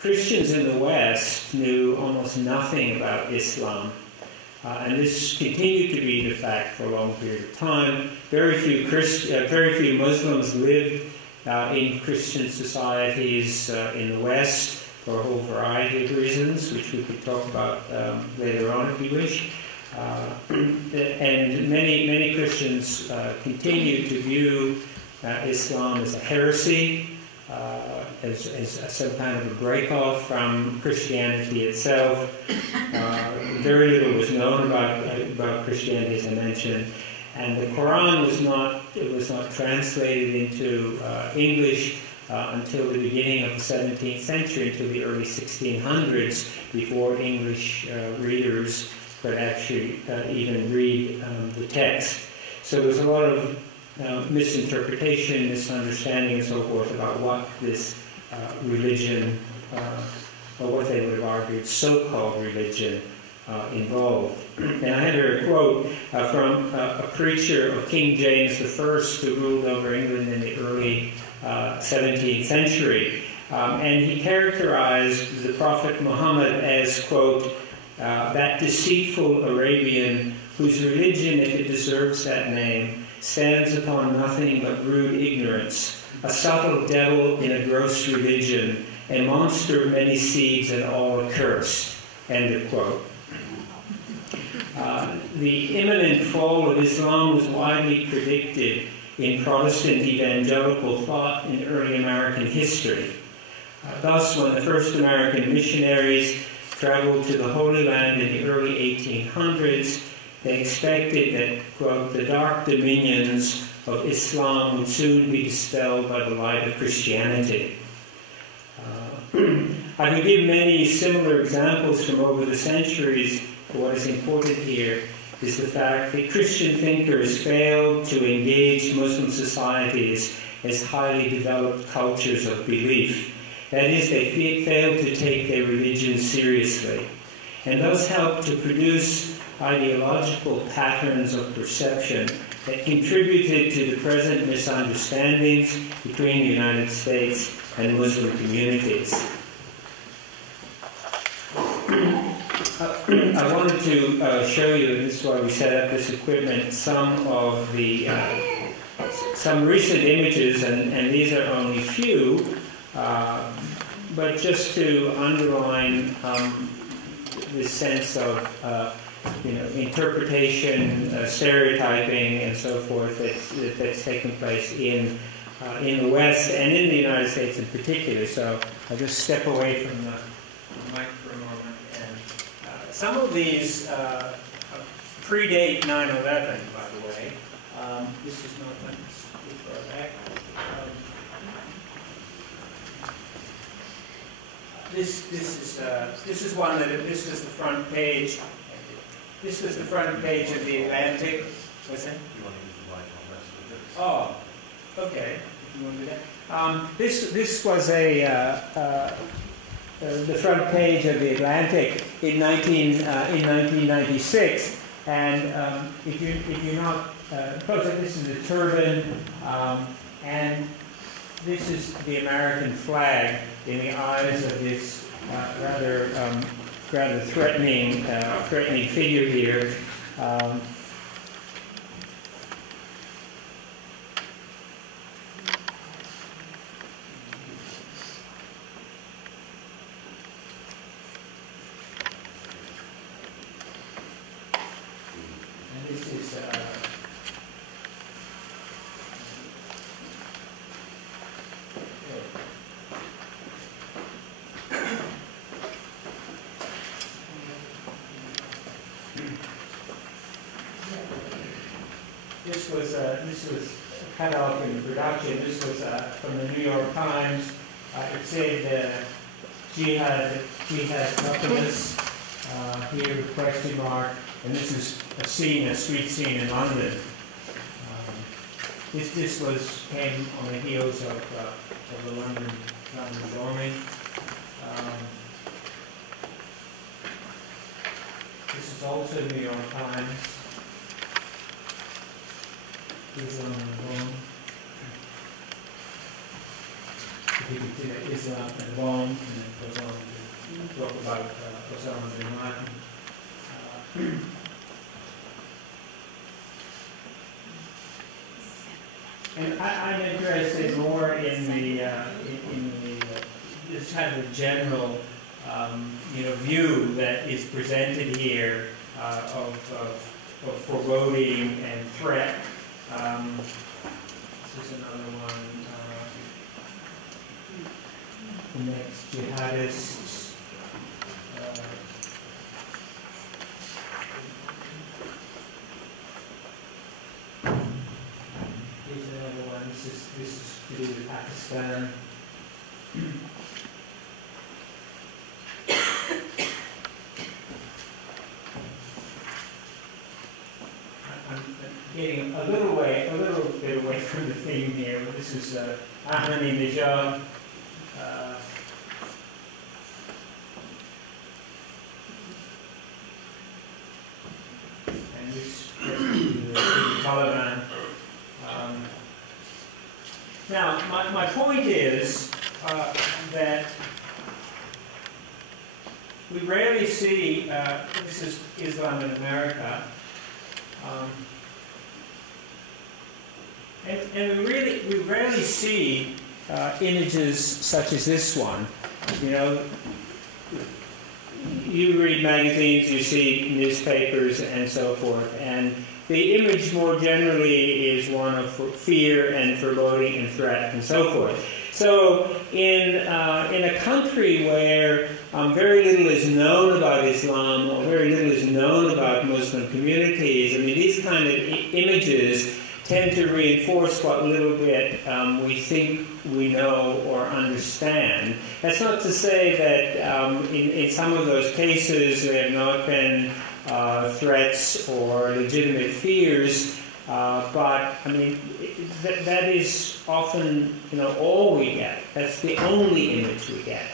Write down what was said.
Christians in the West knew almost nothing about Islam. And this continued to be the fact for a long period of time. Very few Muslims lived in Christian societies in the West for a whole variety of reasons, which we could talk about later on if you wish. And many Christians continue to view Islam as a heresy, as some kind of a break-off from Christianity itself. Very little was known about Christianity, as I mentioned, and the Quran was not translated into English until the beginning of the 17th century, until the early 1600s, before English readers could actually even read the text. So there's a lot of misinterpretation, misunderstanding, and so forth about what this religion, or what they would have argued, so-called religion, involved. And I had a quote from a preacher of King James I, who ruled over England in the early 17th century. And he characterized the Prophet Muhammad as, quote, that deceitful Arabian whose religion, if it deserves that name, stands upon nothing but rude ignorance, a subtle devil in a gross religion, a monster of many seeds and all accursed, end of quote. The imminent fall of Islam was widely predicted in Protestant evangelical thought in early American history. Thus, when the first American missionaries traveled to the Holy Land in the early 1800s, they expected that, quote, the dark dominions of Islam would soon be dispelled by the light of Christianity. I can give many similar examples from over the centuries. What is important here is the fact that Christian thinkers failed to engage Muslim societies as highly developed cultures of belief. That is, they failed to take their religion seriously, and thus helped to produce ideological patterns of perception that contributed to the present misunderstandings between the United States and Muslim communities. I wanted to show you, and this is why we set up this equipment, some of the some recent images, and these are only few, but just to underline this sense of interpretation, stereotyping, and so forth that's taking place in the West and in the United States in particular. So I'll just step away from the mic for a moment. And some of these predate 9/11, by the way. This is not much far back. This is one that this was the front page. This was the front page of the Atlantic. What's that? You want to use the light on this? Oh, okay. You want to do that? This was the front page of the Atlantic in 1996, and if you're not this is the turban, and this is the American flag in the eyes of this rather threatening figure here. And this is this was cut off in the production. This was from the New York Times. It said jihad weapons, here with question mark, and this is a street scene in London. This came on the heels of the London bombing. This is also New York Times. This is on the phone. to Islam and bombs, and then goes on to talk about Osama bin Laden. And I'm interested more in this kind of general view that is presented here of foreboding and threat. This is another one. The next jihadists. Here's another one. This is to do with Pakistan. Getting a little bit away from the theme here. But this is Ahmadinejad. And this is the Taliban. Now, my point is that we rarely see. This is Islam in America. And we rarely see images such as this one. You know, you read magazines, you see newspapers, and so forth, and the image more generally is one of fear and foreboding and threat and so forth. So in a country where very little is known about Islam, or very little is known about Muslim communities, I mean, these kind of images tend to reinforce what little bit we think we know or understand. That's not to say that in some of those cases there have not been threats or legitimate fears, but I mean that is often all we get. That's the only image we get.